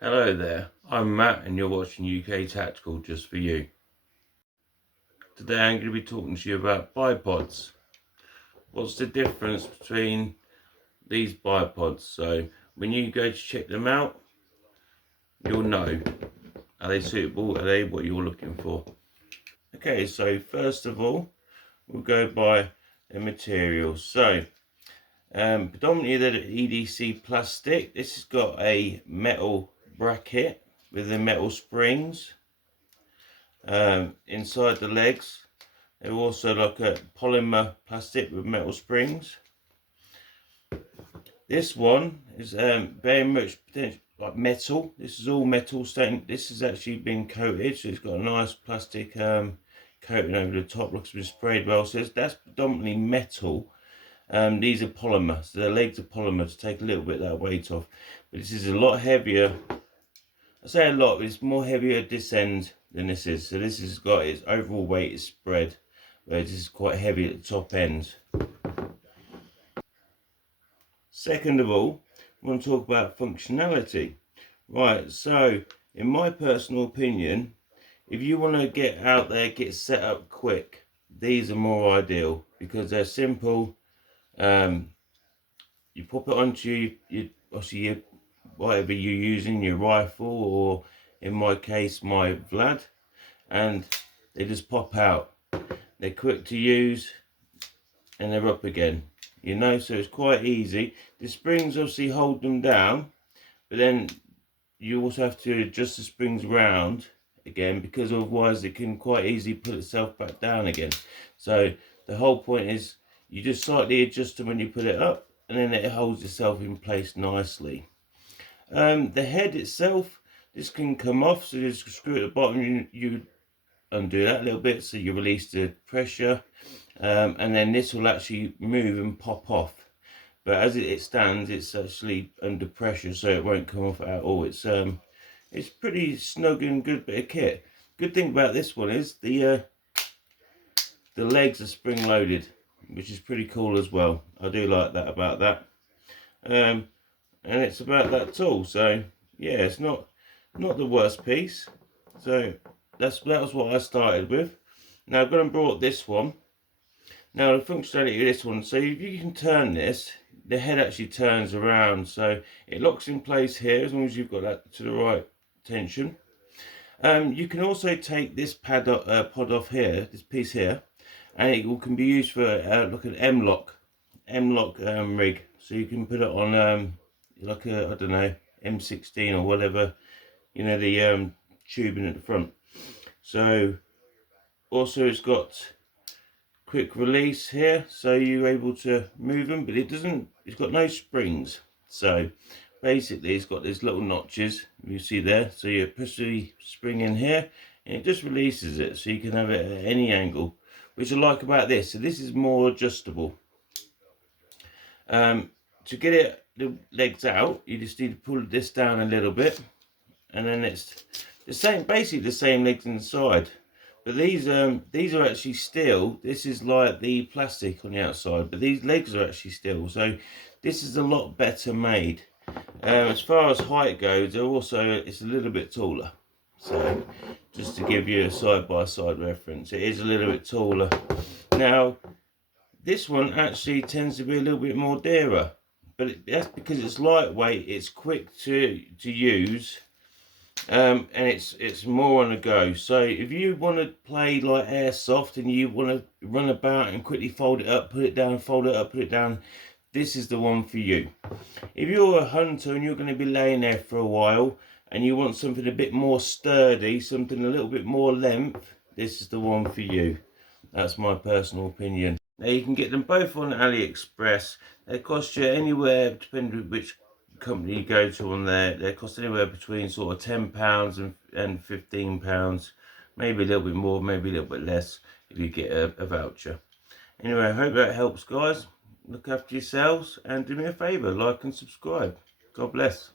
Hello there, I'm Matt and you're watching UK Tactical just for you. Today I'm going to be talking to you about bipods. What's the difference between these bipods? So when you go to check them out, you'll know. Are they suitable? Are they what you're looking for? Okay, so first of all, we'll go by the materials. So predominantly the EDC plastic. This has got a metal bracket with the metal springs inside the legs. They're also like a polymer plastic with metal springs. This one is very much like metal. This is all metal stain. This has actually been coated, so it's got a nice plastic coating over the top. Looks to be sprayed well. So that's predominantly metal. These are polymer, so the legs are polymer to take a little bit of that weight off. But this is a lot heavier. I say a lot, but it's more heavier at this end than this is. So this has got its overall weight is spread, whereas this is quite heavy at the top end. Second of all, I want to talk about functionality. Right, so in my personal opinion, if you want to get out there, get set up quick, these are more ideal because they're simple. You pop it onto your whatever you're using, your rifle, or in my case, my Vlad, and they just pop out. They're quick to use and they're up again, you know, so it's quite easy. The springs obviously hold them down, but then you also have to adjust the springs around again, because otherwise it can quite easily put itself back down again. So the whole point is you just slightly adjust them when you put it up, and then it holds itself in place nicely. The head itself, this can come off, so just screw at the bottom, you undo that a little bit so you release the pressure, and then this will actually move and pop off. But as it stands, it's actually under pressure, so it won't come off at all. It's pretty snug and good bit of kit. Good thing about this one is the legs are spring loaded, which is pretty cool as well. I do like that about that. And it's about that tall, so yeah, it's not the worst piece. So that was what I started with. Now I've gone and brought this one. Now the functionality of this one, so if you can turn this, the head actually turns around, so it locks in place here as long as you've got that to the right tension. You can also take this pod off here, this piece here, and it can be used for like an M-lock rig. So you can put it on like a, I don't know, M16 or whatever, you know, the tubing at the front. So also it's got quick release here, so you're able to move them, but it's got no springs. So basically it's got these little notches you see there, so you push the spring in here and it just releases it, so you can have it at any angle, which I like about this. So this is more adjustable. To get the legs out, you just need to pull this down a little bit, and then it's the same, basically the same legs inside. But these are actually steel. This is like the plastic on the outside, but these legs are actually steel. So this is a lot better made. As far as height goes, it's a little bit taller. So just to give you a side-by-side reference, it is a little bit taller. Now this one actually tends to be a little bit more dearer, but that's because it's lightweight, it's quick to use. And it's more on the go. So if you want to play like airsoft and you want to run about and quickly fold it up, put it down, fold it up, put it down, this is the one for you. If you're a hunter and you're going to be laying there for a while and you want something a bit more sturdy, something a little bit more length, this is the one for you. That's my personal opinion. Now you can get them both on AliExpress. They cost you anywhere, depending on which company you go to on there, they cost anywhere between sort of £10 and £15, maybe a little bit more, maybe a little bit less if you get a voucher. Anyway, I hope that helps, guys. Look after yourselves and do me a favour, like and subscribe. God bless.